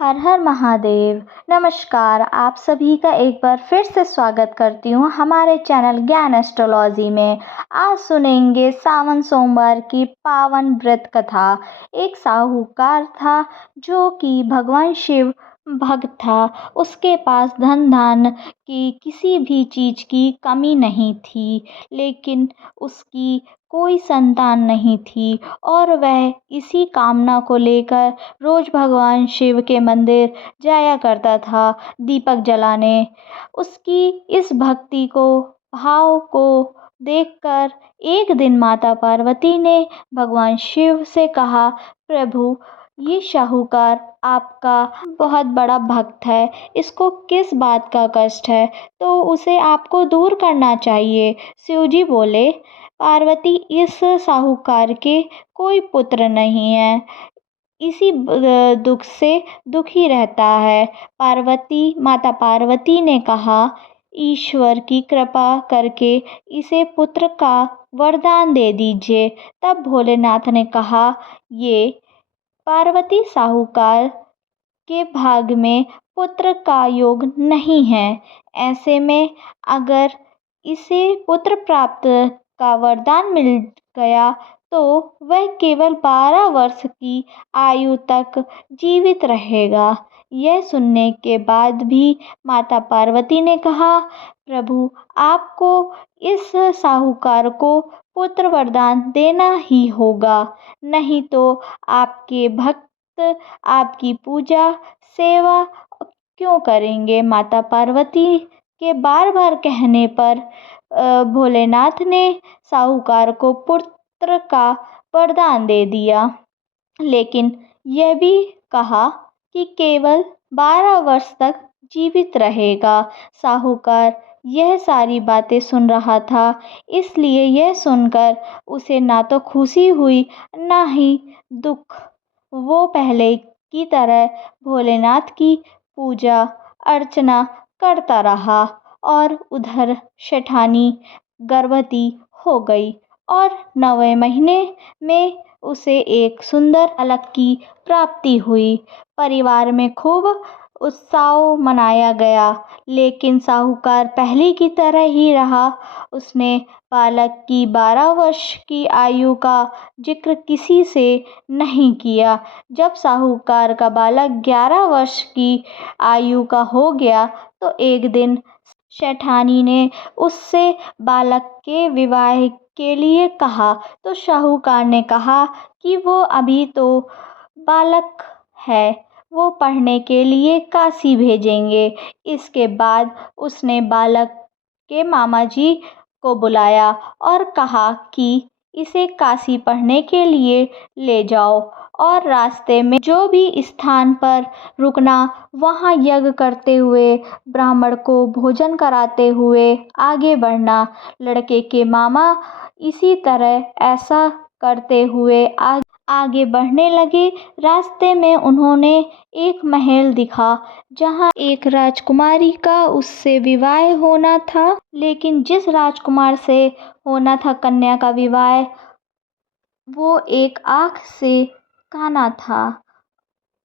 हर हर महादेव। नमस्कार, आप सभी का एक बार फिर से स्वागत करती हूँ हमारे चैनल ज्ञान एस्ट्रोलॉजी में। आज सुनेंगे सावन सोमवार की पावन व्रत कथा। एक साहूकार था जो कि भगवान शिव भक्त था। उसके पास धन धान की किसी भी चीज़ की कमी नहीं थी, लेकिन उसकी कोई संतान नहीं थी और वह इसी कामना को लेकर रोज भगवान शिव के मंदिर जाया करता था दीपक जलाने। उसकी इस भक्ति को भाव को देखकर एक दिन माता पार्वती ने भगवान शिव से कहा, प्रभु, ये शाहूकार आपका बहुत बड़ा भक्त है, इसको किस बात का कष्ट है, तो उसे आपको दूर करना चाहिए। शिव जी बोले, पार्वती, इस साहूकार के कोई पुत्र नहीं है, इसी दुख से दुखी रहता है। माता पार्वती ने कहा, ईश्वर की कृपा करके इसे पुत्र का वरदान दे दीजिए। तब भोलेनाथ ने कहा, ये पार्वती साहूकार के भाग में पुत्र का योग नहीं है। ऐसे में अगर इसे पुत्र प्राप्त का वरदान मिल गया तो वह केवल 12 वर्ष की आयु तक जीवित रहेगा। यह सुनने के बाद भी माता पार्वती ने कहा, प्रभु, आपको इस साहूकार को पुत्र वरदान देना ही होगा, नहीं तो आपके भक्त आपकी पूजा सेवा क्यों करेंगे। माता पार्वती के बार बार कहने पर भोलेनाथ ने साहूकार को पुत्र का वरदान दे दिया, लेकिन यह भी कहा कि केवल 12 वर्ष तक जीवित रहेगा। साहूकार यह सारी बातें सुन रहा था, इसलिए यह सुनकर उसे ना तो खुशी हुई ना ही दुख। वो पहले की तरह भोलेनाथ की पूजा अर्चना करता रहा और उधर सेठानी गर्भवती हो गई और 9वें महीने में उसे एक सुंदर बालक की प्राप्ति हुई। परिवार में खूब उत्सव मनाया गया, लेकिन साहूकार पहले की तरह ही रहा। उसने बालक की 12 वर्ष की आयु का जिक्र किसी से नहीं किया। जब साहूकार का बालक 11 वर्ष की आयु का हो गया तो एक दिन सेठानी ने उससे बालक के विवाह के लिए कहा, तो शाहूकार ने कहा कि वो अभी तो बालक है, वो पढ़ने के लिए काशी भेजेंगे। इसके बाद उसने बालक के मामा जी को बुलाया और कहा कि इसे काशी पढ़ने के लिए ले जाओ और रास्ते में जो भी स्थान पर रुकना, वहाँ यज्ञ करते हुए ब्राह्मण को भोजन कराते हुए आगे बढ़ना। लड़के के मामा इसी तरह ऐसा करते हुए आगे बढ़ने लगे। रास्ते में उन्होंने एक महल दिखा जहाँ एक राजकुमारी का उससे विवाह होना था, लेकिन जिस राजकुमार से होना था कन्या का विवाह, वो एक आँख से काना था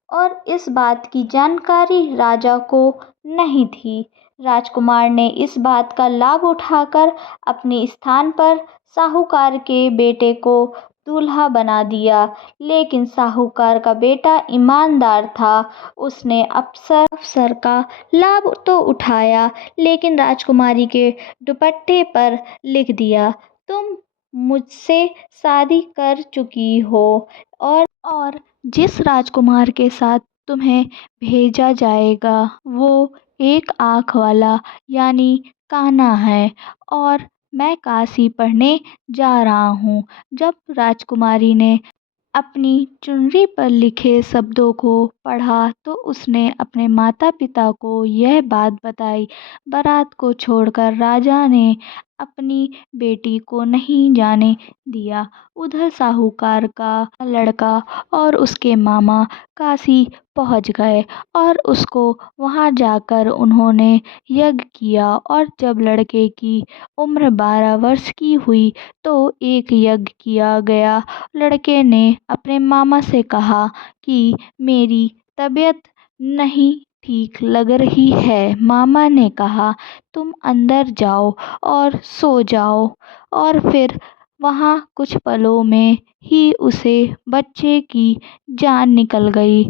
और इस बात की जानकारी राजा को नहीं थी। राजकुमार ने इस बात का लाभ उठाकर अपने स्थान पर साहूकार के बेटे को दूल्हा बना दिया, लेकिन साहूकार का बेटा ईमानदार था। उसने अवसर का लाभ तो उठाया, लेकिन राजकुमारी के दुपट्टे पर लिख दिया, तुम मुझसे शादी कर चुकी हो और जिस राजकुमार के साथ तुम्हें भेजा जाएगा वो एक आँख वाला यानी कान्हा है और मैं काशी पढ़ने जा रहा हूँ। जब राजकुमारी ने अपनी चुनरी पर लिखे शब्दों को पढ़ा तो उसने अपने माता पिता को यह बात बताई। बारात को छोड़कर राजा ने अपनी बेटी को नहीं जाने दिया। उधर साहूकार का लड़का और उसके मामा काशी पहुंच गए और उसको वहां जाकर उन्होंने यज्ञ किया और जब लड़के की उम्र 12 वर्ष की हुई तो एक यज्ञ किया गया। लड़के ने अपने मामा से कहा कि मेरी तबीयत नहीं ठीक लग रही है। मामा ने कहा, तुम अंदर जाओ और सो जाओ। और फिर वहाँ कुछ पलों में ही उसे बच्चे की जान निकल गई।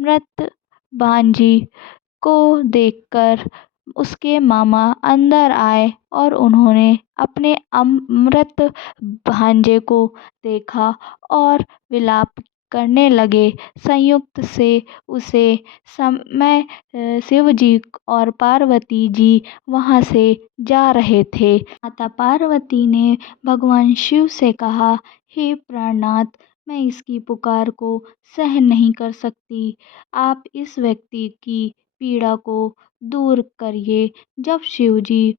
मृत भांजी को देखकर उसके मामा अंदर आए और उन्होंने अपने मृत भांजे को देखा और विलाप करने लगे। संयुक्त से उसे समय शिव जी और पार्वती जी वहाँ से जा रहे थे। माता पार्वती ने भगवान शिव से कहा, हे प्राणनाथ, मैं इसकी पुकार को सहन नहीं कर सकती। आप इस व्यक्ति की पीड़ा को दूर करिए। जब शिव जी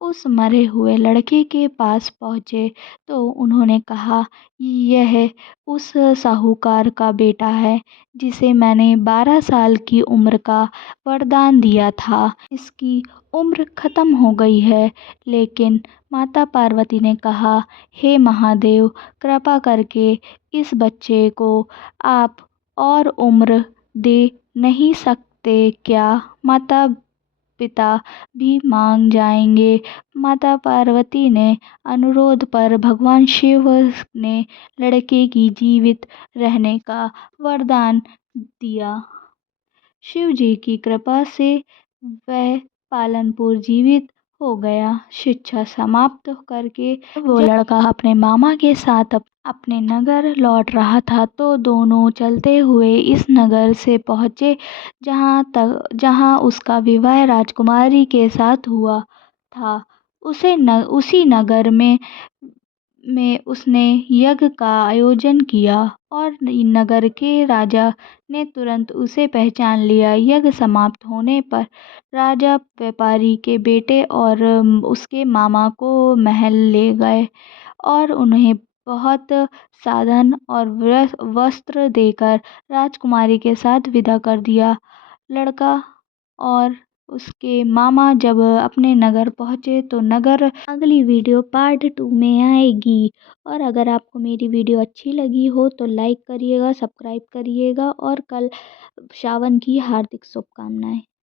उस मरे हुए लड़के के पास पहुँचे तो उन्होंने कहा, यह उस साहूकार का बेटा है जिसे मैंने 12 साल की उम्र का वरदान दिया था। इसकी उम्र खत्म हो गई है। लेकिन माता पार्वती ने कहा, हे महादेव, कृपा करके इस बच्चे को आप और उम्र दे नहीं सकते क्या? माता पिता भी मान जाएंगे। माता पार्वती ने अनुरोध पर भगवान शिव ने लड़के की जीवित रहने का वरदान दिया। शिव जी की कृपा से वह पालनपुर जीवित हो गया। शिक्षा समाप्त करके वो लड़का अपने मामा के साथ अपने नगर लौट रहा था तो दोनों चलते हुए इस नगर से पहुँचे जहाँ उसका विवाह राजकुमारी के साथ हुआ था। उसी नगर में उसने यज्ञ का आयोजन किया और नगर के राजा ने तुरंत उसे पहचान लिया। यज्ञ समाप्त होने पर राजा व्यापारी के बेटे और उसके मामा को महल ले गए और उन्हें बहुत साधन और वस्त्र देकर राजकुमारी के साथ विदा कर दिया। लड़का और उसके मामा जब अपने नगर पहुँचे तो नगर अगली वीडियो पार्ट 2 में आएगी। और अगर आपको मेरी वीडियो अच्छी लगी हो तो लाइक करिएगा, सब्सक्राइब करिएगा और कल श्रावण की हार्दिक शुभकामनाएं।